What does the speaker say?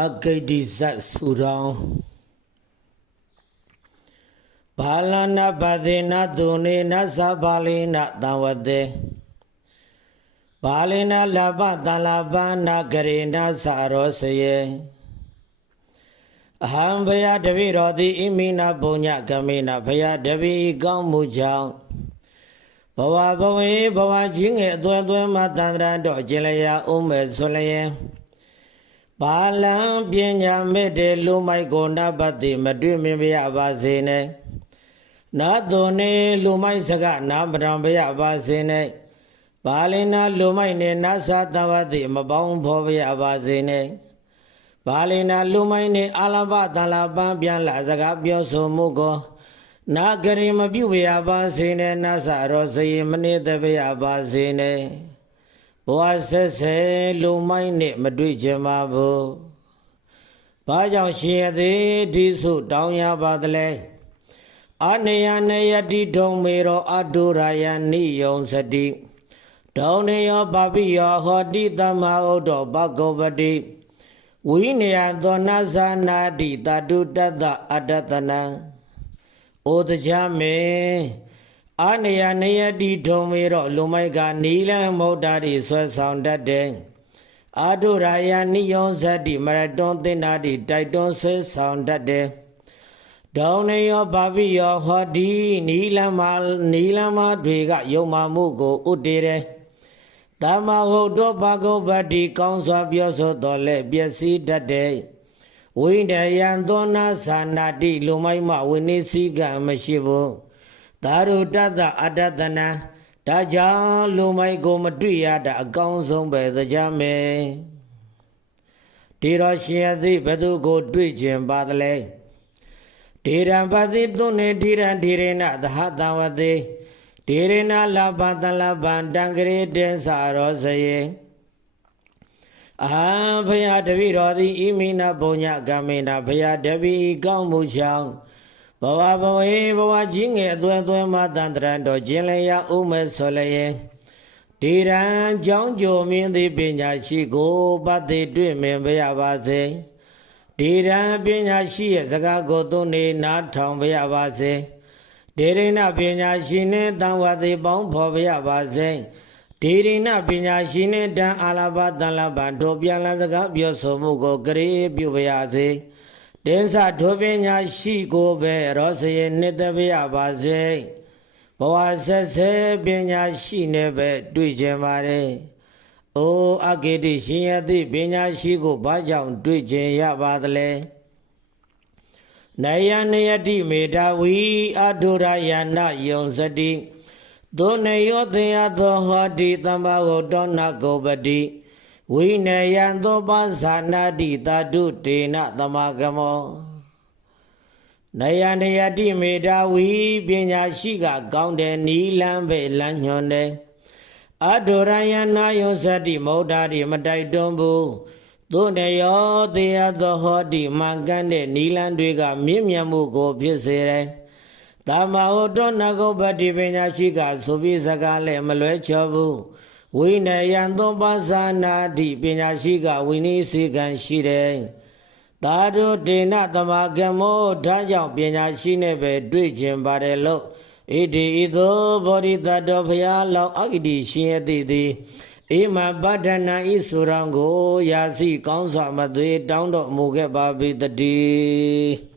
အဂိတိဇတ်ဆူတောင်းဘာလနာပတိနသုနေနသဗာလိနတံဝတေဘာလိနလပတလပနာဂရိနသရောစယေအဟံဘယတပိတော်တိဣမိနာပုညကမိနာဘယတပိကောင်းမှုကြောင့်ဘဝဘဝေဘဝကြီးငယ်အသွဲသွဲမှတန္တရန်တော်ကျင်လျာဥမဲ့ဆိုလျင်ဘာလံပညာမဲ့တဲ့လူမိုက်ကိုနပတိမတွေ့မြင်ပြရပါစေနဲ့နာတုန်နေလူမိုက်စကနာပရံပြရပါစေနဲ့ဘာလင်နာလူမိုက်နဲ့နသတဝတိမပေါင်းဖော်ပြရပါစေနဲ့ဘာလင်နာလူမိုက်နဲ့အာလဘတလပန်းပြန်လာစကားပြောဆိုမှုကိုနာဂရိမပြုပြရပါစေနဲ့နသရောစရေမနေတပြရပါစေနဲ့ဘဝဆက်ဆက်လူမိုက်နဲ့မတွေ့ချင်ပါဘူး။ဘာကြောင့်ရှင်ရသေးဒီစုတောင်းရပါသလဲ။အနယနယတိဒုံမေရောအတုရာယနိယုံစတိဒုံနေယောပပိယောဟောတိသမ္မာဥဒ္ဒောဘဂဝတိဝိနယသောနသနာတိတတုတတ္တအတ္တတနံဩတကြမေအနယနယတိထုံမေတော့လူမိုက်ကနီလန်းမௌတာတိဆွဲဆောင်တတ်တယ်အာဒုရာယနိယောဇတိမရတွန်းတင်တာတိတိုက်တွန်းဆွဲဆောင်တတ်တယ်ဒေါနေယောဘာပိယောဟောဒီနီလန်းမတွေကယုံမှမှုကိုဥတည်တယ်တမဟုတ်တော့ဘာဂုပတိကောင်းစွာပြောဆိုတော်လဲပျက်စီးတတ်တယ်ဝိနယံသောနာသနာတိလူမိုက်မှဝိနည်းစည်းကံမရှိဘူးသာရုတတ္တအတ္တတနံဒါကြောင့်လူမိုက်ကိုမတွေ့ရတာအကောင်းဆုံးပဲသကြမယ်ဒီတော့ရှင်ရသည်ဘသူကိုတွေ့ခြင်းပါသလဲဒေရံပတိသုနေဓိရံဓိရေနသဟတဝတိဒေရဏလဘတလဘံတံဂရေတေသရောစယေအဟံဘုရားတပိတော်သည်ဣမိနာပုညကမေနာဘုရားတပိကောင်းမှုကြောင့်ဘဝဘဝေဘဝကြီးငယ်အသွဲသွဲမှတန္တရန်တော်ကျင်လျာဥမဲ့ဆိုလျင်ဒီရန်ကြောင်းကြိုမြင်သည်ပညာရှိကိုပတိတွေ့မြင်ပြရပါစေဒီရန်ပညာရှိရဲ့စကားကိုသူနေနားထောင်ပြရပါစေဒေရိဏပညာရှိနဲ့တံဝတိပေါင်းဖော်ပြရပါစေဒေရိဏပညာရှိနဲ့တံအာလဘတလဘတို့ပြန်လာစကားပြောဆိုမှုကိုကရေပြုပြရစေတင်းစဒုပညာရှိကိုပဲရောစရေနှစ်တပြရပါစေဘဝဆက်ဆက်ပညာရှိနဲ့ပဲတွေ့ကြပါတယ်။အိုအဂေတိရှင်ရသည့်ပညာရှိကိုဘာကြောင့်တွေ့ကြရပါသလဲ။နယနယတိမေတ္တာဝီအဒုရယနာယုံစတိသို့နေယောသေယသောဟောတိသမ္မာဝတ္တောနကောပတိဝိနယံသောပါဇာနာတိတတုတေနသမဂမောနယနယတိမေတ္တာဝီပညာရှိကကောင်းတယ်နီလန်းပဲလမ်းညွှန်တယ်အဒုရယနာယုံစတိမௌဒ္ဓတိမတိုက်တွန်းဘူးသို့နေယောသေယသောဟောတိမှန်ကန်တဲ့နီလန်းတွေကမြင့်မြတ်မှုကိုဖြစ်စေတယ်သမ္မာဝတ္တောနဂုပတိပညာရှိကဆိုပြီးစကားလည်းမလွဲချော်ဘူးဝိနယံသောပါဇာနာတိပညာရှိကဝိနည်းစေကံရှိတယ်သာဓုတေနသမဂမောဒါကြောင့်ပညာရှိနဲ့ပဲတွေ့ခြင်းပါတယ်လို့ဣတိဤသို့ဘောဓိတတ္တဘုရားလောင်းအဂတိရှင်ရသည်ဣမပဋ္ဌနာဤဆိုရန်ကိုရာစီကောင်းစွာမသွေတောင်းတော်မူခဲ့ပါ၏တည်း